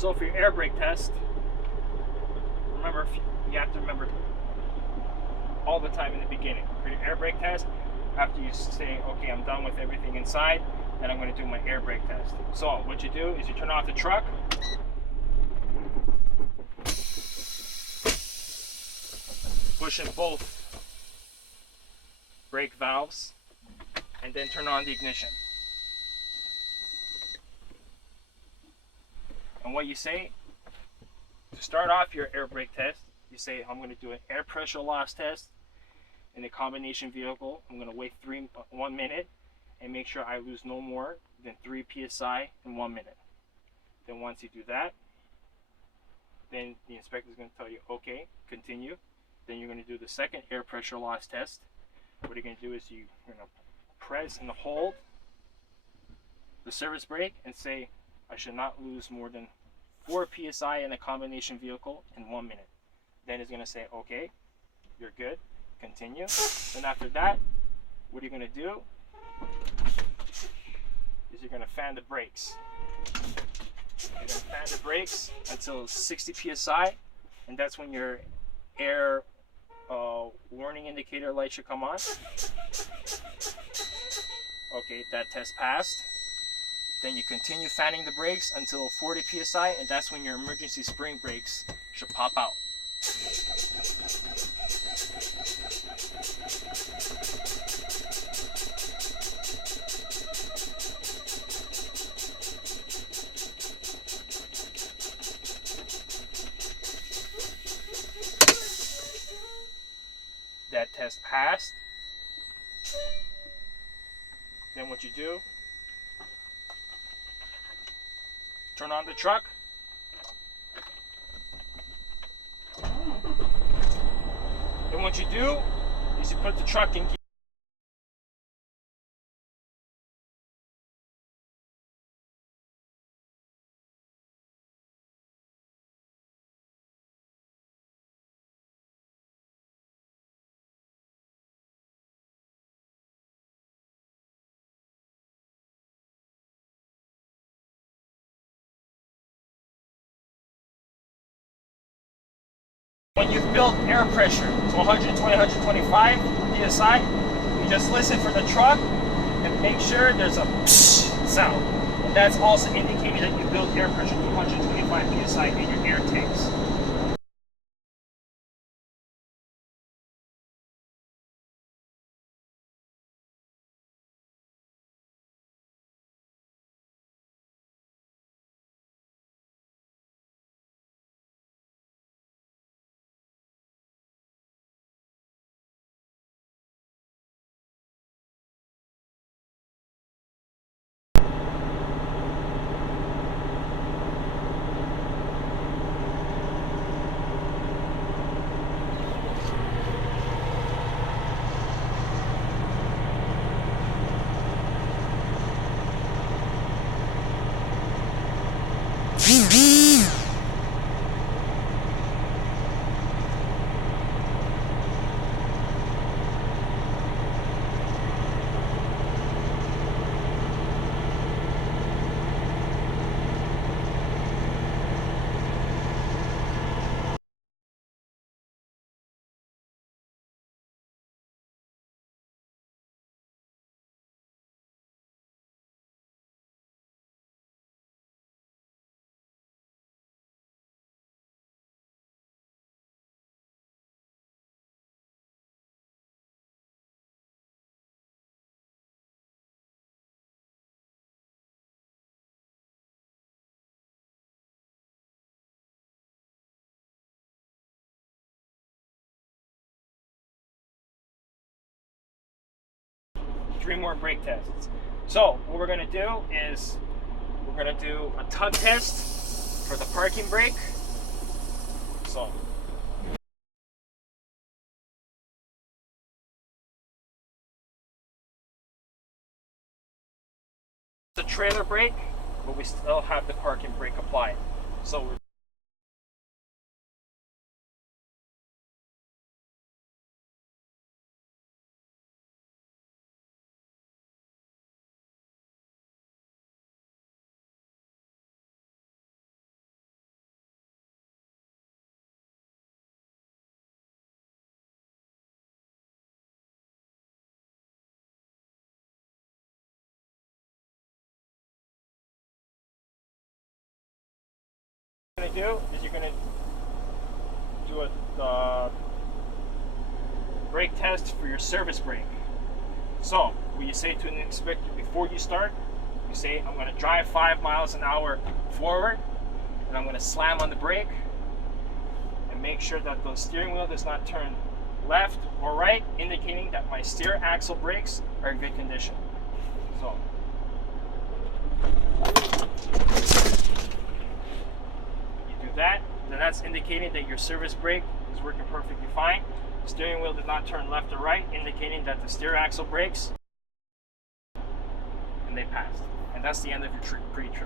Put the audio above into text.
So for your air brake test, remember, you have to remember all the time in the beginning. For your air brake test, after you say, okay, I'm done with everything inside, then I'm going to do my air brake test. So what you do is you turn off the truck, push in both brake valves, and then turn on the ignition. And what you say, to start off your air brake test, you say, I'm going to do an air pressure loss test in the combination vehicle. I'm going to wait 1 minute and make sure I lose no more than 3 psi in 1 minute. Then once you do that, then the inspector is going to tell you, okay, continue. Then you're going to do the second air pressure loss test. What you're going to do is you're going to press and hold the service brake and say, I should not lose more than 4 psi in a combination vehicle in 1 minute. Then it's going to say, okay, you're good, continue. Then after that, what you're going to do is you're going to fan the brakes. You're going to fan the brakes until 60 psi, and that's when your air warning indicator light should come on. Okay, that test passed. Then you continue fanning the brakes until 40 psi, and that's when your emergency spring brakes should pop out. That test passed. Then what you do, turn on the truck. Then what you do is you put the truck in gear. When you've built air pressure to 120, 125 psi, you just listen for the truck and make sure there's a sound. And that's also indicating that you built air pressure to 125 psi in your air tanks. Three more brake tests. So what we're going to do is we're going to do a tug test for the parking brake. So the trailer brake, but we still have the parking brake applied. So we're to do is you're going to do a brake test for your service brake. So what you say to an inspector before you start, you say, I'm going to drive 5 miles an hour forward, and I'm going to slam on the brake and make sure that the steering wheel does not turn left or right, indicating that my steer axle brakes are in good condition. So you do that, then that's indicating that your service brake is working perfectly fine. Steering wheel did not turn left or right, indicating that the steer axle brakes, and they passed. And that's the end of your pre-trip.